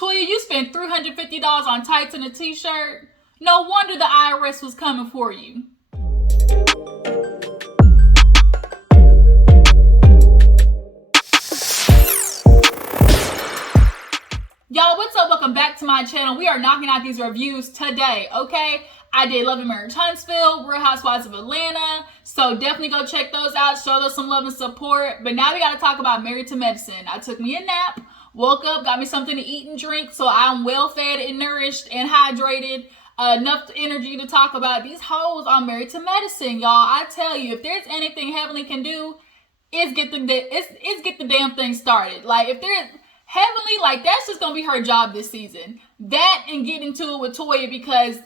Toya, you spent $350 on tights and a t-shirt? No wonder the IRS was coming for you. Y'all, what's up? Welcome back to my channel. We are knocking out these reviews today, okay? I did Love and Marriage Huntsville, Real Housewives of Atlanta, so definitely go check those out. Show those some love and support. But now we got to talk about Married to Medicine. I took me a nap, woke up, got me something to eat and drink, so I'm well fed and nourished and hydrated. Enough energy to talk about these hoes on Married to Medicine, y'all. I tell you, if there's anything Heavenly can do, it's get the damn thing started. Like, if there's Heavenly, like, that's just gonna be her job this season. That and get into it with Toya, because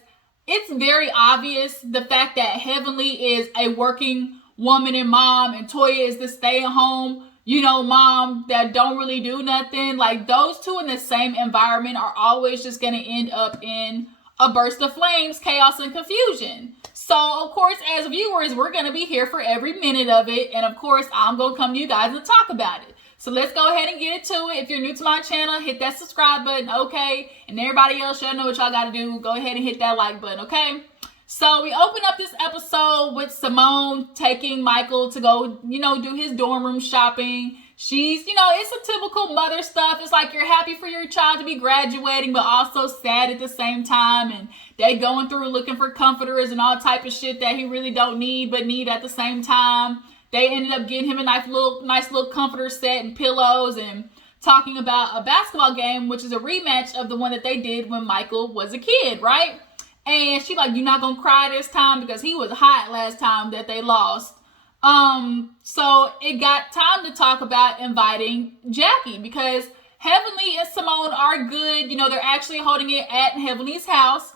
it's very obvious the fact that Heavenly is a working woman and mom, and Toya is the stay-at-home, mom that don't really do nothing. Like, those two in the same environment are always just gonna end up in a burst of flames, chaos, and confusion. So, of course, as viewers, we're gonna be here for every minute of it, and of course, I'm gonna come to you guys and talk about it. So let's go ahead and get into it. If you're new to my channel, hit that subscribe button, okay? And everybody else, y'all know what y'all got to do. Go ahead and hit that like button, okay? So we open up this episode with Simone taking Michael to go, do his dorm room shopping. She's, it's a typical mother stuff. It's like you're happy for your child to be graduating, but also sad at the same time. And they going through looking for comforters and all type of shit that he really don't need, but need at the same time. They ended up getting him a nice little comforter set and pillows, and talking about a basketball game, which is a rematch of the one that they did when Michael was a kid, right? And she like, you're not gonna cry this time because he was hot last time that they lost. So it got time to talk about inviting Jackie, because Heavenly and Simone are good. They're actually holding it at Heavenly's house.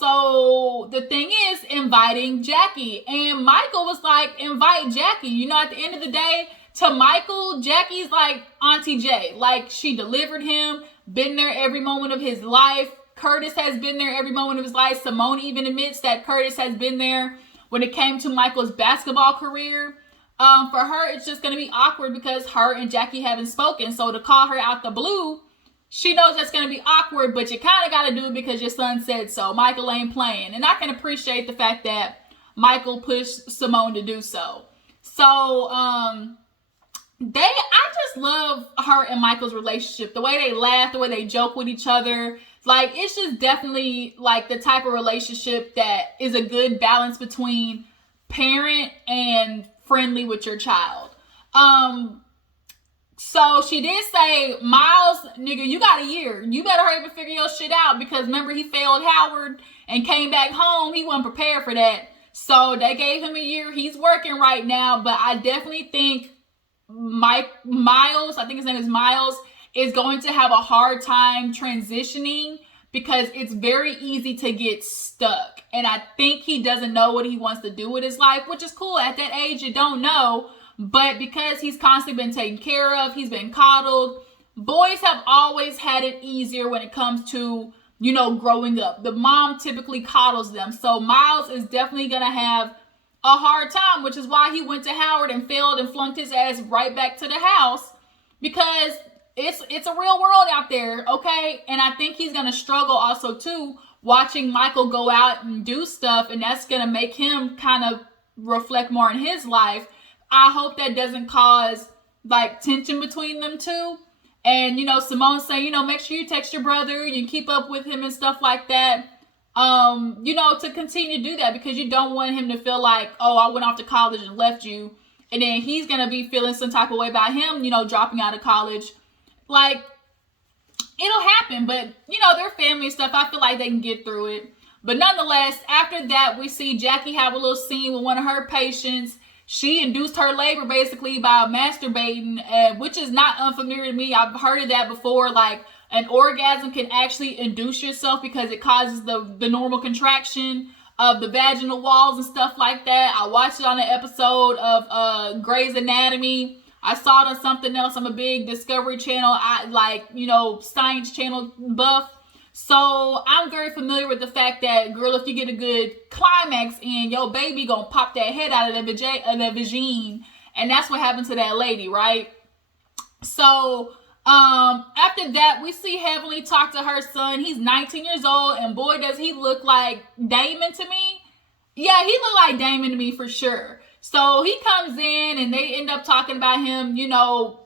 So the thing is inviting Jackie, and Michael was like, invite Jackie. At the end of the day, to Michael, Jackie's like Auntie J. Like, she delivered him, been there every moment of his life. Curtis has been there every moment of his life. Simone even admits that Curtis has been there when it came to Michael's basketball career. For her, it's just going to be awkward because her and Jackie haven't spoken. So to call her out the blue, she knows that's going to be awkward, but you kind of got to do it because your son said so. Michael ain't playing. And I can appreciate the fact that Michael pushed Simone to do so. So, I just love her and Michael's relationship. The way they laugh, the way they joke with each other. Like, it's just definitely like the type of relationship that is a good balance between parent and friendly with your child. So she did say, Miles, nigga, you got a year. You better hurry up and figure your shit out, because remember, he failed Howard and came back home. He wasn't prepared for that. So they gave him a year. He's working right now, but I definitely think Miles, I think his name is Miles, is going to have a hard time transitioning, because it's very easy to get stuck. And I think he doesn't know what he wants to do with his life, which is cool. At that age, you don't know. But because he's constantly been taken care of, he's been coddled. Boys have always had it easier when it comes to, growing up. The mom typically coddles them. So Miles is definitely going to have a hard time, which is why he went to Howard and failed and flunked his ass right back to the house, because it's a real world out there, okay? And I think he's going to struggle also, too, watching Michael go out and do stuff, and that's going to make him kind of reflect more on his life. I hope that doesn't cause like tension between them two. And, Simone saying, make sure you text your brother, you keep up with him and stuff like that. To continue to do that, because you don't want him to feel like, oh, I went off to college and left you. And then he's going to be feeling some type of way about him, dropping out of college. Like, it'll happen, but, their family stuff, I feel like they can get through it. But nonetheless, after that, we see Jackie have a little scene with one of her patients. She induced her labor basically by masturbating, which is not unfamiliar to me. I've heard of that before. Like, an orgasm can actually induce yourself because it causes the normal contraction of the vaginal walls and stuff like that. I watched it on an episode of Grey's Anatomy. I saw it on something else. I'm a big Discovery Channel, Science Channel buff. So I'm very familiar with the fact that, girl, if you get a good climax in, your baby gonna pop that head out of that vagine. And that's what happened to that lady, right? So After that, we see Heavenly talk to her son. He's 19 years old, and boy, does he look like Damon to me. Yeah, he looked like Damon to me for sure. So he comes in, and they end up talking about him, you know,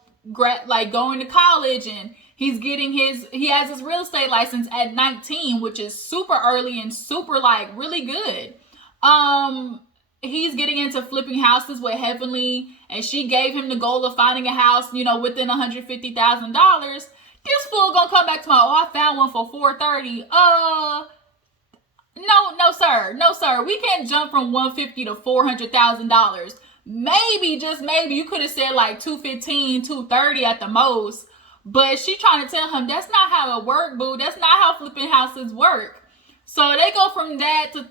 like going to college, and he has his real estate license at 19, which is super early and super like really good. He's getting into flipping houses with Heavenly, and she gave him the goal of finding a house, you know, within $150,000. This fool gonna come back to my, oh, I found one for $430. No, sir. We can't jump from $150 to $400,000. Maybe, just maybe, you could have said like $215, $230 at the most. But she trying to tell him that's not how it work, boo. That's not how flipping houses work. So they go from that to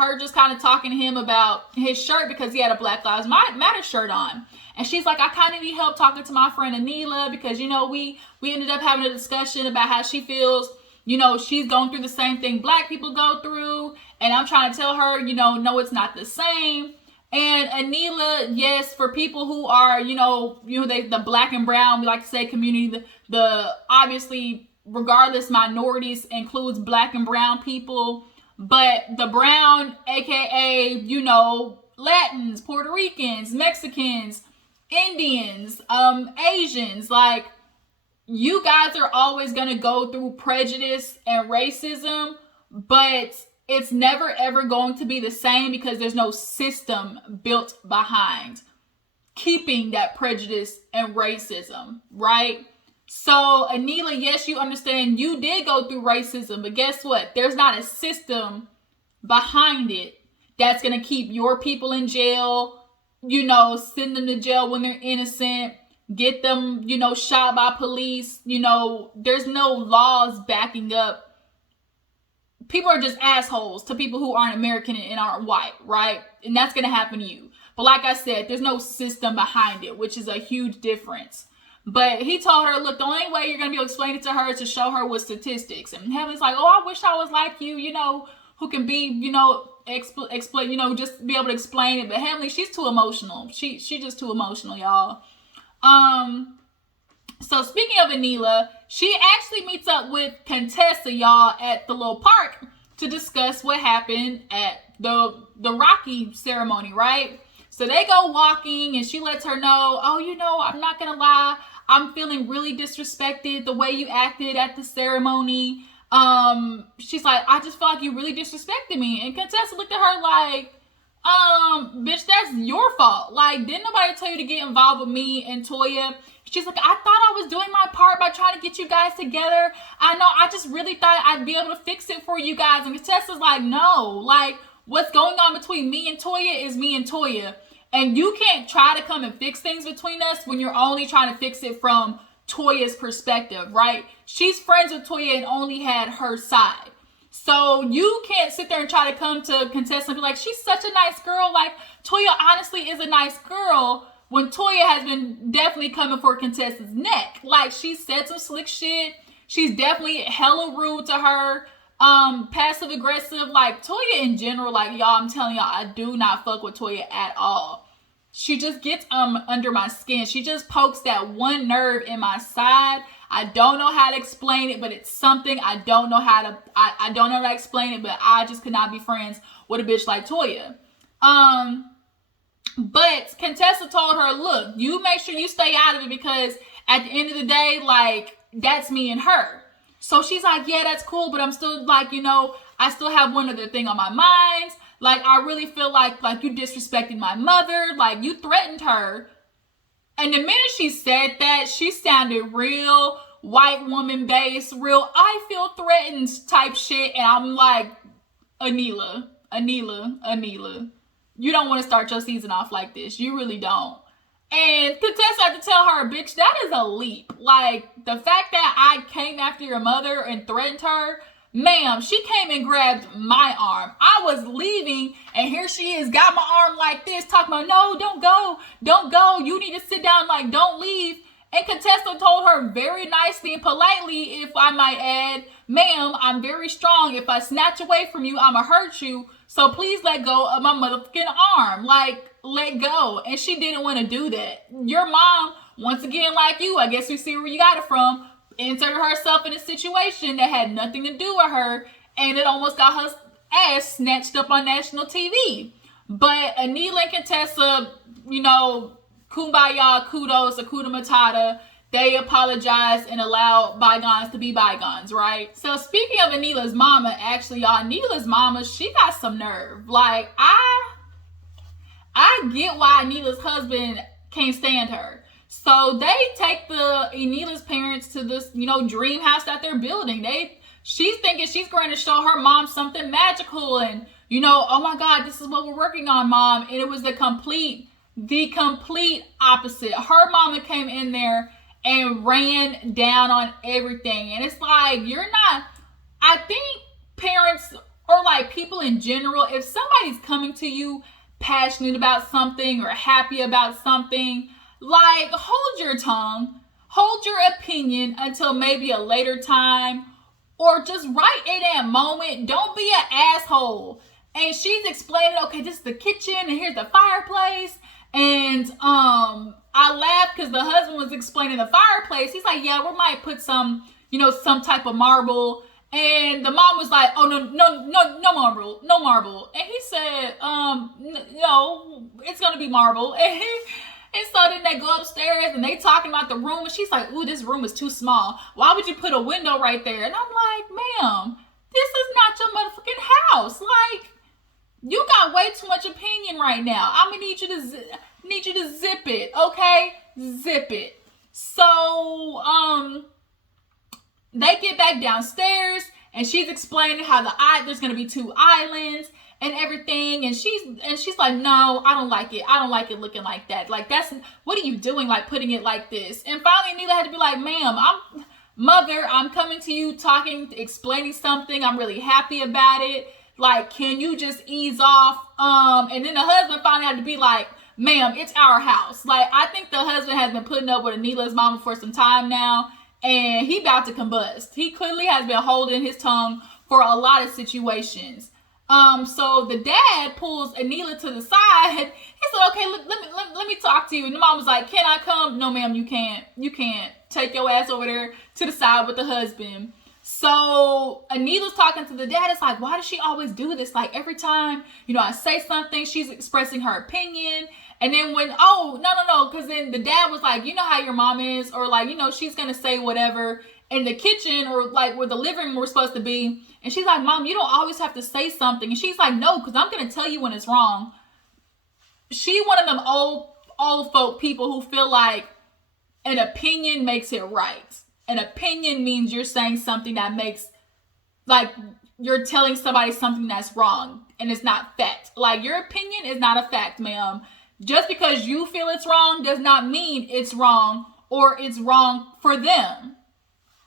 her just kind of talking to him about his shirt because he had a Black Lives Matter shirt on. And she's like, I kind of need help talking to my friend Anila because, you know, we ended up having a discussion about how she feels, you know, she's going through the same thing Black people go through. And I'm trying to tell her, you know, no, it's not the same. And Anila, yes, for people who are, you know, the Black and brown, we like to say community, the obviously, regardless, minorities includes Black and brown people, but the brown, aka, you know, Latins, Puerto Ricans, Mexicans, Indians, Asians, like, you guys are always going to go through prejudice and racism, but it's never ever going to be the same because there's no system built behind keeping that prejudice and racism, right? So, Anila, yes, you understand you did go through racism, but guess what? There's not a system behind it that's going to keep your people in jail, you know, send them to jail when they're innocent, get them, you know, shot by police. You know, there's no laws backing up. People are just assholes to people who aren't American and aren't white, right? And that's going to happen to you. But like I said, there's no system behind it, which is a huge difference. But he told her, look, the only way you're going to be able to explain it to her is to show her with statistics. And Heavenly's like, oh, I wish I was like you, you know, who can be, you know, explain, you know, just be able to explain it. But Heavenly, she's too emotional. She just too emotional, y'all. So speaking of Anila, she actually meets up with Contessa, y'all, at the little park to discuss what happened at the Rocky ceremony, right? So they go walking and she lets her know, oh, you know, I'm not going to lie. I'm feeling really disrespected the way you acted at the ceremony. She's like, I just feel like you really disrespected me. And Contessa looked at her like, bitch, that's your fault. Like, didn't nobody tell you to get involved with me and Toya? She's like, I thought I was doing my part by trying to get you guys together. I know, I just really thought I'd be able to fix it for you guys. And Contessa's like, no, like, what's going on between me and Toya is me and Toya. And you can't try to come and fix things between us when you're only trying to fix it from Toya's perspective, right? She's friends with Toya and only had her side. So you can't sit there and try to come to Contessa and be like, she's such a nice girl. Like, Toya honestly is a nice girl, when Toya has been definitely coming for Contessa's neck. Like, she said some slick shit. She's definitely hella rude to her. Passive aggressive. Like, Toya in general, like, y'all, I'm telling y'all, I do not fuck with Toya at all. She just gets under my skin. She just pokes that one nerve in my side. I don't know how to explain it, but it's something I don't know how to, I don't know how to explain it, but I just could not be friends with a bitch like Toya. But Contessa told her, look, you make sure you stay out of it because at the end of the day, like, that's me and her. So she's like, yeah, that's cool, but I'm still like, you know, I still have one other thing on my mind. Like, I really feel like you disrespected my mother. Like, you threatened her. And the minute she said that, she sounded real white woman based, real I feel threatened type shit. And I'm like, Anila. You don't want to start your season off like this. You really don't. And Contessa had to tell her, bitch, that is a leap. Like, the fact that I came after your mother and threatened her, ma'am, she came and grabbed my arm. I was leaving, and here she is, got my arm like this, talking about, no, don't go. You need to sit down, like, don't leave. And Contessa told her very nicely and politely, if I might add, ma'am, I'm very strong. If I snatch away from you, I'ma hurt you. So please let go of my motherfucking arm. Like, let go. And she didn't want to do that. Your mom once again, like you, I guess we see where you got it from, inserted herself in a situation that had nothing to do with her, and it almost got her ass snatched up on national TV. But Anila and Contessa, kumbaya, kudos, Hakuna Matata, they apologized and allowed bygones to be bygones, right? So speaking of Anila's mama, actually, y'all, Anila's mama, she got some nerve. Like, I get why Anila's husband can't stand her. So they take Anila's parents to this, dream house that they're building. She's thinking she's going to show her mom something magical and, oh my God, this is what we're working on, Mom. And it was the complete opposite. Her mama came in there and ran down on everything. And it's like, I think parents or like people in general, if somebody's coming to you passionate about something or happy about something, like, hold your tongue, hold your opinion until maybe a later time, or just right in that moment. Don't be an asshole. And she's explaining, okay, this is the kitchen and here's the fireplace. And I laughed because the husband was explaining the fireplace. He's like, yeah, we might put some type of marble. And the mom was like, oh, no marble. And he said, no, it's going to be marble. And so then they go upstairs and they talking about the room. And she's like, ooh, this room is too small. Why would you put a window right there? And I'm like, ma'am, this is not your motherfucking house. Like, you got way too much opinion right now. I'm going to need you to zip it, okay? Zip it. So, they get back downstairs and she's explaining how there's going to be 2 islands and everything, and she's like, no, I don't like it. I don't like it looking like that. Like, what are you doing? Like, putting it like this? And finally, Anila had to be like, ma'am, I'm coming to you explaining something. I'm really happy about it. Like, can you just ease off? And then the husband finally had to be like, ma'am, it's our house. Like, I think the husband has been putting up with Anila's mama for some time now, and he about to combust. He clearly has been holding his tongue for a lot of situations. So the dad pulls Anila to the side. He said, okay, let me talk to you. And the mom was like, can I come? No, ma'am, you can't. You can't. Take your ass over there to the side with the husband. So Anila's talking to the dad. It's like, why does she always do this? Like, every time, I say something, she's expressing her opinion. And then no, because then the dad was like, you know how your mom is, or like, she's going to say whatever in the kitchen or like where the living room we're supposed to be. And she's like, Mom, you don't always have to say something. And she's like, no, because I'm going to tell you when it's wrong. She one of them old folk people who feel like an opinion makes it right. An opinion means you're saying something that makes, like, you're telling somebody something that's wrong and it's not fact. Like, your opinion is not a fact, ma'am. Just because you feel it's wrong does not mean it's wrong or it's wrong for them.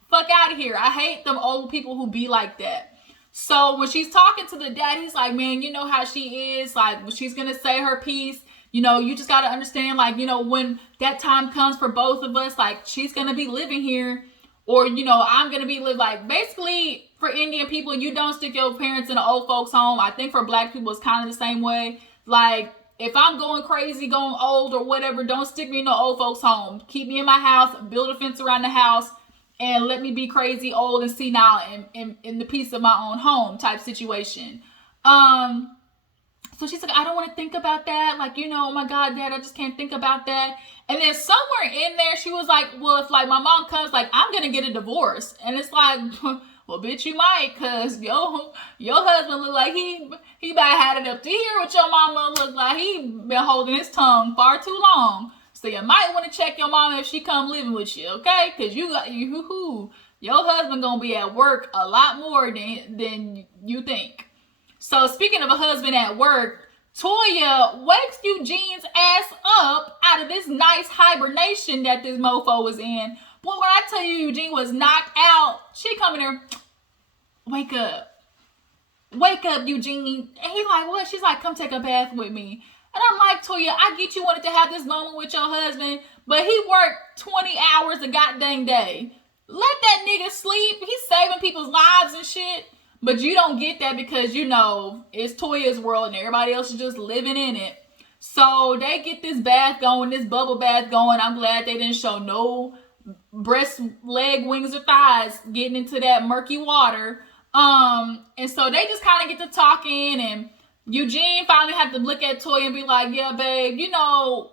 Fuck out of here. I hate them old people who be like that. So when she's talking to the dad, he's like, man, you know how she is. Like, when she's going to say her piece, you just got to understand, like, when that time comes for both of us, like, she's going to be living here, or, I'm going to be living, like, basically for Indian people, you don't stick your parents in an old folks home. I think for Black people, it's kind of the same way. Like, if I'm going crazy, going old or whatever, don't stick me in no old folks home. Keep me in my house, build a fence around the house, and let me be crazy, old, and senile in the peace of my own home type situation. So she's like, I don't want to think about that. Like, oh my God, Dad, I just can't think about that. And then somewhere in there, she was like, well, if like my mom comes, like, I'm going to get a divorce. And it's like, well, bitch, you might, because your husband look like he about had it up to here. What your mama look like he been holding his tongue far too long. So you might want to check your mama if she come living with you, okay? Because your husband going to be at work a lot more than you think. So speaking of a husband at work, Toya wakes Eugene's ass up out of this nice hibernation that this mofo was in. Boy, when I tell you Eugene was knocked out, she come in there, wake up, Eugene. And he like, what? She's like, come take a bath with me. And I'm like, Toya, I get you wanted to have this moment with your husband, but he worked 20 hours a goddamn day. Let that nigga sleep. He's saving people's lives and shit. But you don't get that because, it's Toya's world and everybody else is just living in it. So they get this bath going, this bubble bath going. I'm glad they didn't show no breast, leg, wings, or thighs getting into that murky water. And so they just kind of get to talking, and Eugene finally had to look at Toya and be like, yeah, babe, you know,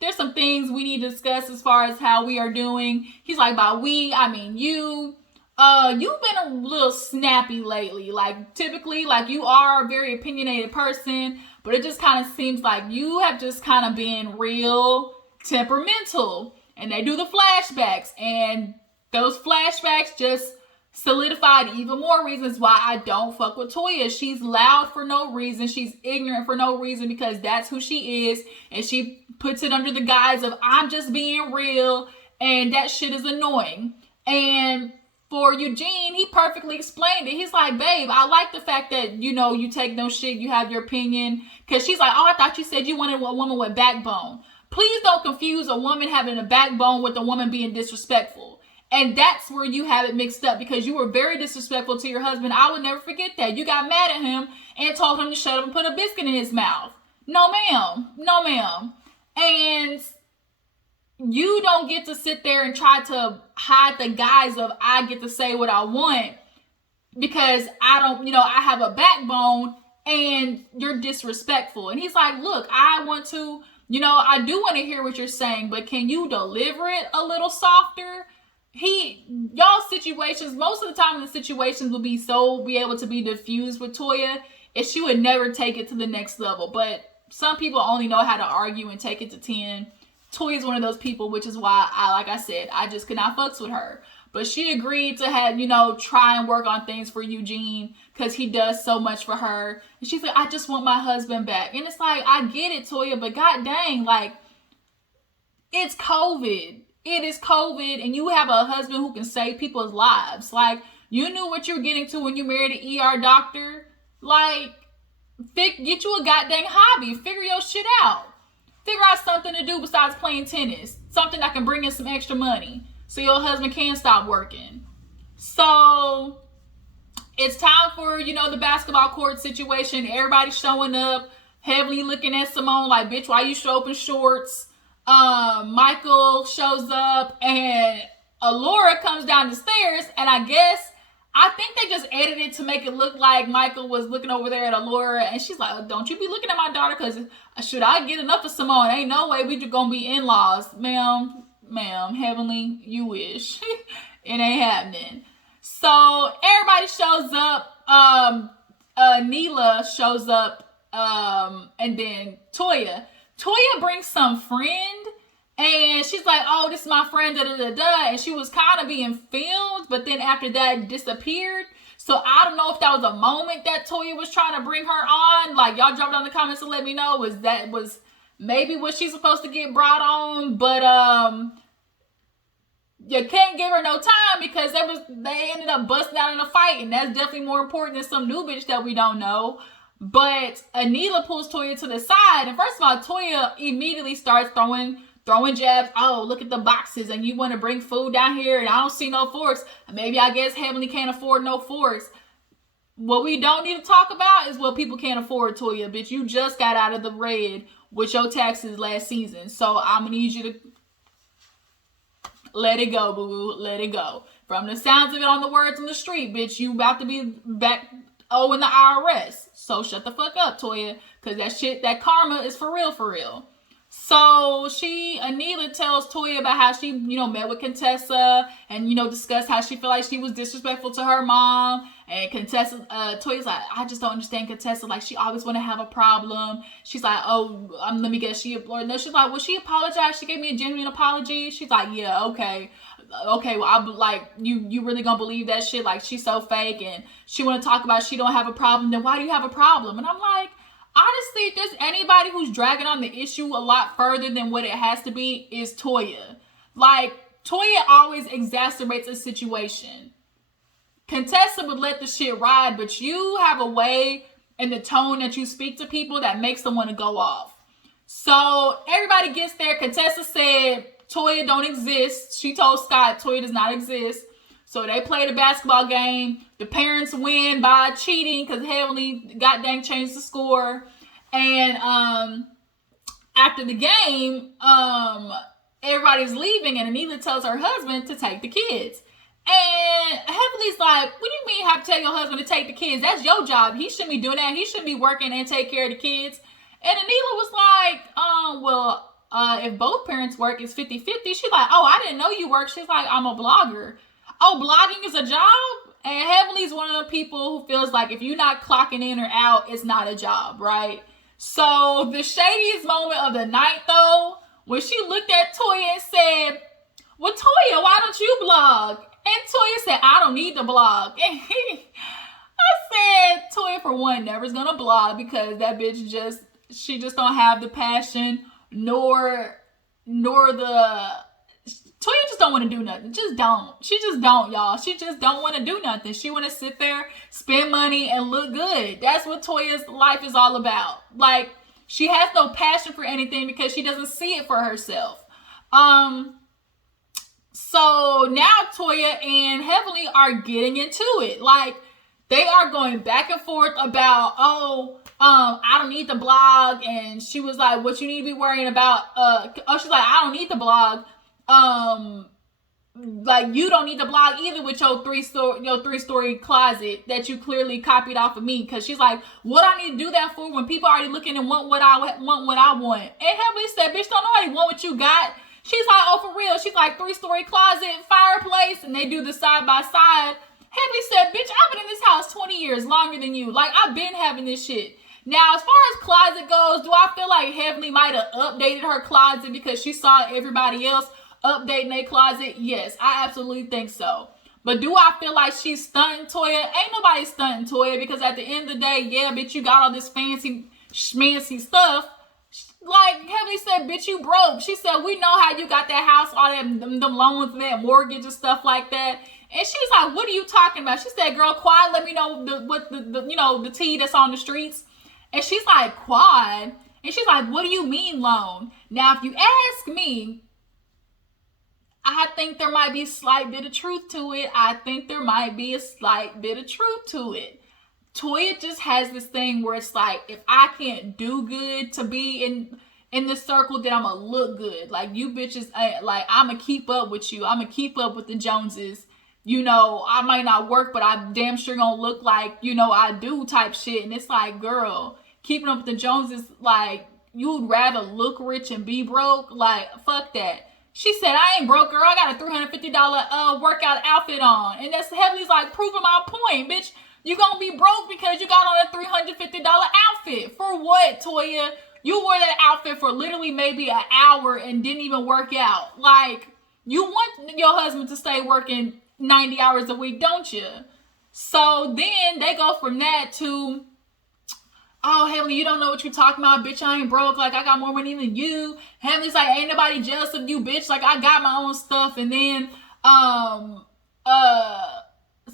there's some things we need to discuss as far as how we are doing. He's like, by we, I mean you. You've been a little snappy lately. Like, typically, like, you are a very opinionated person, but it just kind of seems like you have just kind of been real temperamental. And they do the flashbacks, and those flashbacks just solidified even more reasons why I don't fuck with Toya. She's loud for no reason. She's ignorant for no reason, because that's who she is. And she puts it under the guise of, I'm just being real. And that shit is annoying. And for Eugene, he perfectly explained it. He's like, babe, I like the fact that, you know, you take no shit, you have your opinion. Because she's like, oh, I thought you said you wanted a woman with backbone. Please don't confuse a woman having a backbone with a woman being disrespectful. And that's where you have it mixed up, because you were very disrespectful to your husband. I would never forget that. You got mad at him and told him to shut up and put a biscuit in his mouth. No, ma'am. No, ma'am. And you don't get to sit there and try to hide the guise of, I get to say what I want because I don't, you know, I have a backbone, and you're disrespectful. And he's like, look, I want to, you know, I do want to hear what you're saying, but can you deliver it a little softer? Y'all situations, most of the time the situations will be able to be diffused with Toya, and she would never take it to the next level. But some people only know how to argue and take it to 10. Toya's one of those people, which is why like I said, I just could not fucks with her. But she agreed to have, you know, try and work on things for Eugene, because he does so much for her. And she's like, I just want my husband back. And it's like, I get it, Toya, but god dang, like, it's COVID. It is COVID, and you have a husband who can save people's lives. Like, you knew what you were getting to when you married an ER doctor. Like, get you a goddamn hobby. Figure your shit out. Figure out something to do besides playing tennis. Something that can bring in some extra money so your husband can stop working. So it's time for, you know, the basketball court situation. Everybody's showing up, heavily looking at Simone like, bitch, why you show up in shorts? Michael shows up, and Alora comes down the stairs, and I think they just edited to make it look like Michael was looking over there at Alora, and she's like, don't you be looking at my daughter, because should I get enough of Simone? Ain't no way we just gonna be in-laws. Ma'am, Heavenly, you wish. It ain't happening. So everybody shows up. Anila shows up, and then Toya brings some friend, and she's like, oh, this is my friend, da-da-da-da, and she was kind of being filmed, but then after that disappeared. So I don't know if that was a moment that Toya was trying to bring her on. Like, y'all drop down in the comments to let me know, was maybe what she's supposed to get brought on, but you can't give her no time, because they ended up busting out in a fight, and that's definitely more important than some new bitch that we don't know. But Anila pulls Toya to the side, and first of all, Toya immediately starts throwing jabs. Oh, look at the boxes, and you want to bring food down here, and I don't see no forks. Maybe I guess Heavenly can't afford no forks. What we don't need to talk about is what people can't afford, Toya. Bitch, you just got out of the red with your taxes last season, so I'm gonna need you to let it go, boo-boo. Let it go. From the sounds of it on the words on the street, bitch, you about to be back in the IRS. So shut the fuck up, Toya, because that karma is for real, for real. So Anila tells Toya about how she, you know, met with Contessa, and, you know, discussed how she felt like she was disrespectful to her mom. And Contessa, Toya's like, I just don't understand Contessa. Like, she always want to have a problem. She's like, oh, let me guess, no, she's like, well, she apologized. She gave me a genuine apology. She's like, yeah, okay, well, I'm like, you really gonna believe that shit? Like, she's so fake, and she want to talk about she don't have a problem. Then why do you have a problem? And I'm like, honestly, if there's anybody who's dragging on the issue a lot further than what it has to be, is Toya. Like, Toya always exacerbates a situation. Contessa would let the shit ride, but you have a way in the tone that you speak to people that makes them want to go off. So everybody gets there. Contessa said Toya don't exist. She told Scott Toya does not exist. So they played a basketball game. The parents win by cheating because Heavenly goddamn changed the score. And after the game, everybody's leaving, and Anila tells her husband to take the kids. And Heavenly's like, what do you mean you have to tell your husband to take the kids? That's your job. He shouldn't be doing that. He shouldn't be working and take care of the kids. And Anila was like, if both parents work, it's 50-50. She's like, oh, I didn't know you work. She's like, I'm a blogger. Oh, blogging is a job? And Heavenly's one of the people who feels like if you're not clocking in or out, it's not a job, right? So the shadiest moment of the night, though, when she looked at Toya and said, well, Toya, why don't you blog? And Toya said, I don't need to blog. And I said, Toya, for one, never's going to blog because that bitch she just don't have the passion nor the... Toya just don't want to do nothing. Just don't. She just don't, y'all. She just don't want to do nothing. She want to sit there, spend money, and look good. That's what Toya's life is all about. Like, she has no passion for anything because she doesn't see it for herself. So now Toya and Heavenly are getting into it. Like, they are going back and forth about, I don't need to blog. And she was like, what you need to be worrying about? She's like, I don't need to blog. Like, you don't need to blog either with your three-story closet that you clearly copied off of me. Because she's like, what I need to do that for when people are already looking and want what I want. And Heavenly said, bitch, don't nobody want what you got. She's like, oh, for real. She's like, three-story closet, fireplace, and they do the side by side. Heavenly said, bitch, I've been in this house 20 years, longer than you. Like, I've been having this shit. Now, as far as closet goes, do I feel like Heavenly might have updated her closet because she saw everybody else updating their closet? Yes, I absolutely think so. But do I feel like she's stunting Toya? Ain't nobody stunting Toya because at the end of the day, yeah, bitch, you got all this fancy, schmancy stuff. Like Heavenly said, bitch, you broke. She said, we know how you got that house, all them loans and that mortgage and stuff like that. And she's like, what are you talking about? She said, girl, Quad, let me know the tea that's on the streets. And she's like, Quad? And she's like, what do you mean loan? Now, if you ask me, I think there might be a slight bit of truth to it. Toya just has this thing where it's like, if I can't do good to be in this circle, then I'm gonna look good. Like, you bitches, like, I'm gonna keep up with you. I'm gonna keep up with the Joneses. You know, I might not work, but I damn sure gonna look like, I do type shit. And it's like, girl, keeping up with the Joneses, like, you'd rather look rich and be broke? Like, fuck that. She said, I ain't broke, girl. I got a $350 workout outfit on. And that's Heavenly's like, proving my point, bitch. You gonna be broke because you got on a $350 outfit. For what, Toya? You wore that outfit for literally maybe an hour and didn't even work out. Like, you want your husband to stay working 90 hours a week, don't you? So then they go from that to, oh, Heavenly, you don't know what you're talking about, bitch. I ain't broke. Like, I got more money than you. Heavenly's like, ain't nobody jealous of you, bitch. Like, I got my own stuff. And then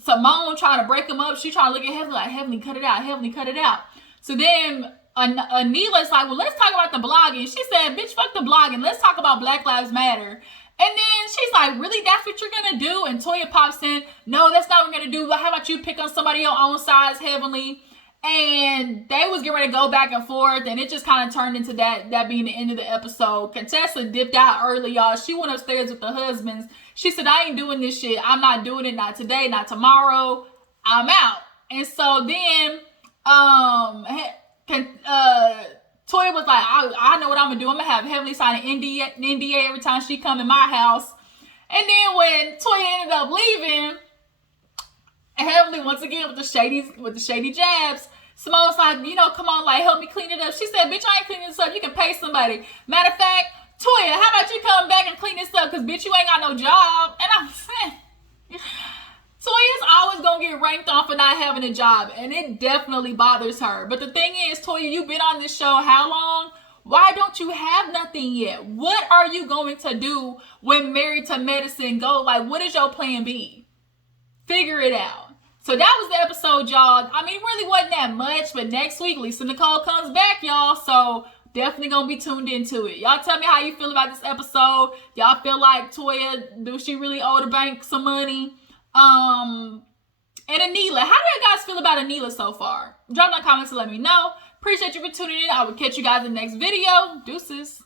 Simone trying to break him up. She trying to look at Heavenly like, Heavenly, cut it out. Heavenly, cut it out. So then Anila's like, well, let's talk about the blogging. She said, bitch, fuck the blogging. Let's talk about Black Lives Matter. And then she's like, really, that's what you're going to do? And Toya pops in, no, that's not what we're going to do. How about you pick on somebody your own size, Heavenly? And they was getting ready to go back and forth, and it just kind of turned into that being the end of the episode. Contessa dipped out early, y'all. She went upstairs with the husbands. She said, I ain't doing this shit. I'm not doing it. Not today, not tomorrow. I'm out. And so then Toya was like, I know what I'm going to do. I'm going to have Heavenly sign an NDA every time she come in my house. And then when Toya ended up leaving, Heavenly once again with the shady jabs, Simone's like, come on, like, help me clean it up. She said, bitch, I ain't cleaning this up. You can pay somebody. Matter of fact, Toya, how about you come back and clean this up? Because, bitch, you ain't got no job. And I'm saying, Toya's always going to get ranked on for not having a job. And it definitely bothers her. But the thing is, Toya, you've been on this show how long? Why don't you have nothing yet? What are you going to do when Married to Medicine go? Like, what is your plan B? Figure it out. So that was the episode, y'all. I mean, it really wasn't that much, but next week, Lisa Nicole comes back, y'all. So definitely gonna be tuned into it. Y'all tell me how you feel about this episode. Y'all feel like Toya, do she really owe the bank some money? And Anila, how do you guys feel about Anila so far? Drop down comments to let me know. Appreciate you for tuning in. I will catch you guys in the next video. Deuces.